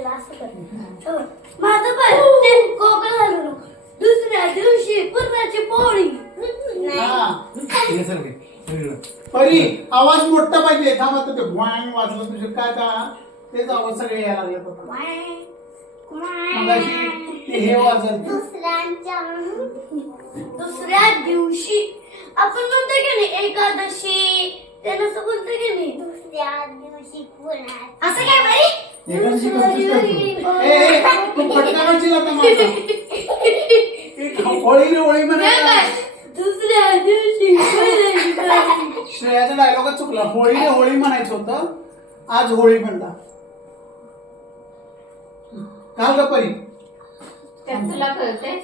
केलं असं कर माझं पण ते कोकण घालू नको दुसऱ्या दिवशी पुरणाची पोळी परी आवाज मोठा पाहिजे. थांबा आता ते वांग वाजलं तुझं. काय का तेच आवाज सगळे यायला लागले आता. मगाशी हे वाजत दुसऱ्यांच्या दुसऱ्या दिवशी. आपण म्हणतो की नाही एकादशी त्यानं की नाही दुसऱ्या दिवशी पुन्हा असं काय बाई? एकादशी करतोस का तू? ए, ए, तू फटका काढशील आता माझा. होळी रे होळी म्हणायला दुसऱ्या दिवशी पुन्हा. श्रेयाचा डायलॉगच चुकला. होळी रे होळी म्हणायचं होतं. आज होळी म्हणला. काल ग परी त्यात तुला कळतंय?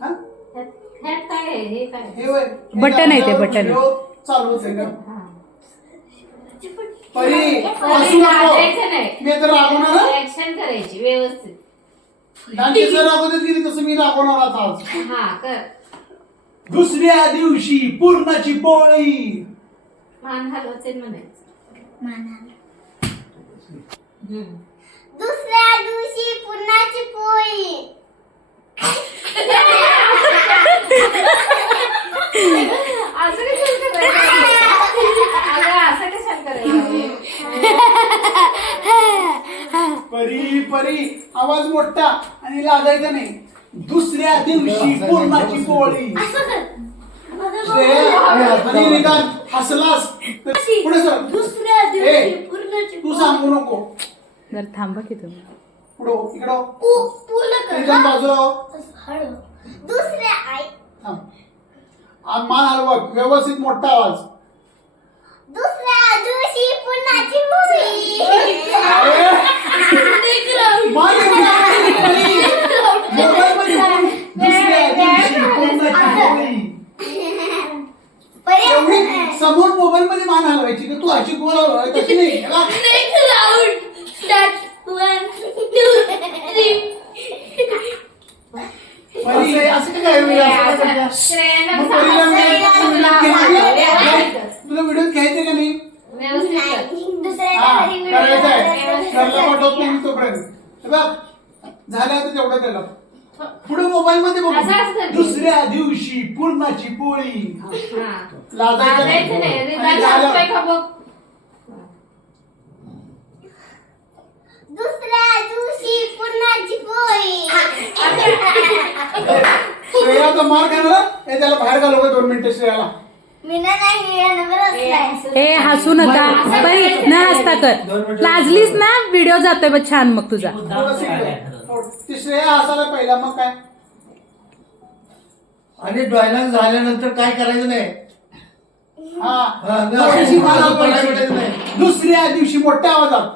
हा? ह्यात ह्यात काय आहे? हे काय? हे वय बटन आहे ते, बटन आहे. व्हिडिओ चालूच आहे का हा. परी परी हसू नको लाजायचं नाही. मी तर रागवणार ऍक्शन करायची व्यवस्थित. डान्स जर रागवत गेली तसं मी रागवणार आता आज. हा कर. दुसऱ्या दिवशी पूर्णाची पोळी. मान हलवते म्हणायचं हम्म. दुसऱ्या दिवशी पुन्हाची पोळी. असं आवाज मोठा आणि लागायचा नाही. दुसऱ्या दिवशी पूर्णाची पोळी. हसलास. तर पुढे सर. दुसऱ्या ए, दिवशी पुरणाची तू सांगू नको. जर थांबा की तुम्ही. पुढं हो, इकडं हो. पूर्ण हा. बाजूला हो. हळू. दुसऱ्या आई. थांब. आ, मान हलवा व्यवस्थित मोठा आवाज. दुसऱ्या दिवशी पुन्हाची पोळी अरे, मान हलवा. मोबाईलमध्ये बघून दुसऱ्या दिवशी पूर्णाची पोळी एवढी समोर मोबाईल मध्ये मान हलवायची का तू अशी गोळ नाही याला परी, असं काय असं काय करता? श्रेयानं मग परीला मी सांगितलं तुला तुला घ्यायचं का? तुला व्हिडिओ घ्यायचे का नाही? व्यवस्थित कर. हा करायचं आहे. सरला पाठवत नाही मी तोपर्यंत. हे बघ झालं आता तेवढं त्याला. पुढे मोबाईल मध्ये असं असतं बघू ते. दुसऱ्या दिवशी पूर्णाची पोळी. लाजायचं नाही. आणि झालं. असतोय का बघ. दुसऱ्या दिवशी पुन्हाची पोळी. श्रेयाचा मार खाणार हे त्याला बाहेर घालव का दोन मिनिटं श्रेयाला? मी नाही येणार हे असं- ए हसू नका. बरी न हसता कर. लाजलीस ना? व्हिडिओ जातोय बघ छान मग तुझा. ती श्रेया हसायला पहिला मग काय? आणि डायलॉग झाल्यानंतर काय करायचं नाही? हा. हा, न- थोडीशी मान पडायला हलवायची. नाही. दुसऱ्या दिवशी मोठ्या आवाजात.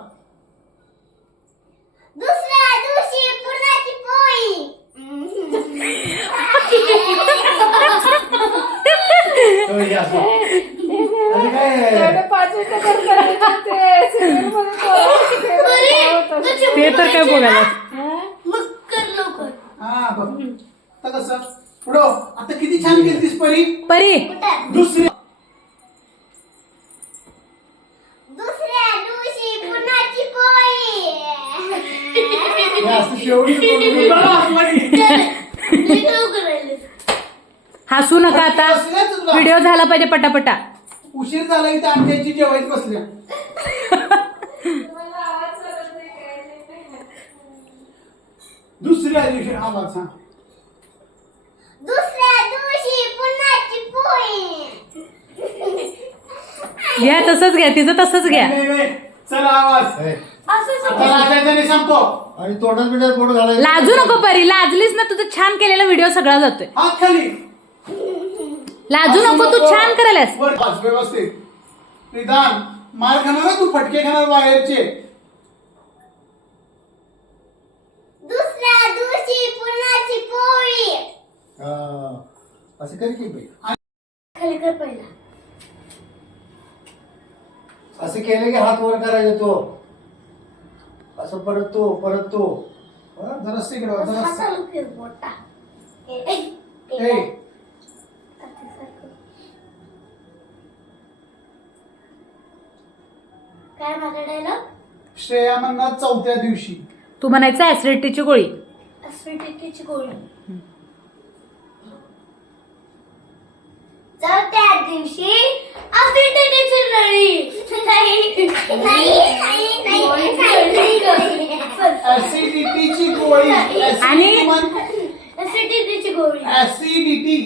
तो तर करायचं ते तर काय बोलायला? मग कर लवकर. हा बघ. आता कसं? पुढं. आता किती छान केलतीस परी. परी. दुसरी. हे शेवटी हसू नका आता. व्हिडिओ झाला पाहिजे पटापटा. उशीर झाला इथे आमच्याची जेवायच बसल्या. दुसऱ्या दिवशी आवाज हा दुसऱ्या दिवशी पुन्हाची पोळी. घ्या तसंच घ्या तिचं तसंच घ्या. नाही, नाही. चला आवाज. असं आता लाजायचं नाही सांगतो आणि तोंडात बिंडात बोट घालायचं. लाजू नको परी लाजलीस ना तुझं छान केलेला व्हिडिओ सगळा जातोय. हात खाली. लाजू नको तू छान करायलास वर बस, व्यवस्थित निदान मार खाणार ना तू फटके खाणार बाहेरचे दुसऱ्या दिवशी पुन्हाची पोळी. असं कर की बाई. खाली कर पहिला असं केलं की हात वर करायचा तो असं परत तो परत तो हा? इकडं मोठा ए, ए, ए. ए, काय माझा डायलॉग श्रेया म्हणणार चौथ्या दिवशी. तू म्हणायचं ऍसिडिटीची गोळी. ऍसिडिटीची गोळी. चौथ्या दिवशी ऍसिडिटीची नळी नाही नाही नाही ऍसिडिटीची गोळी आणि? ऍसिडिटीची गोळी. ऍसिडिटी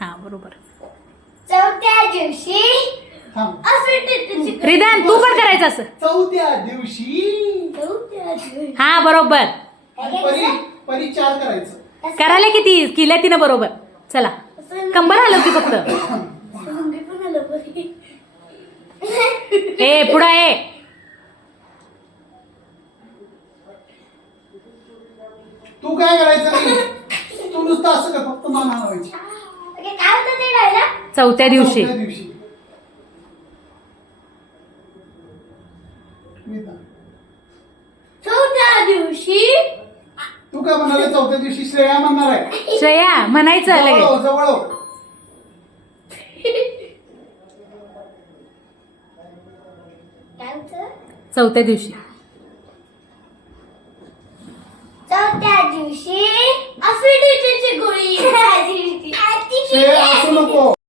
हा बरोबर. चौथ्या दिवशी रिदान तू पण करायचं असं. चौथ्या दिवशी? चौथ्या दिवशी. हा बरोबर. आणि परी परी चार करायचं. करायला किती? केल्या तिनं बरोबर. चला. कंबर आलं की फक्त. ए पुढं ए तू काय करायचं? नाही तू नुसतं असं कर फक्त मान हलवायची काय होतं ते राहिला चौथ्या दिवशी चौथ्या दिवशी. मी तर- चौथ्या दिवशी? तू काय म्हणाले चौथ्या दिवशी श्रेया म्हणणार आहे? श्रेया म्हणायचं जवळ लगेच. हो, जवळ हो. काय होतं? चौथ्या दिवशी.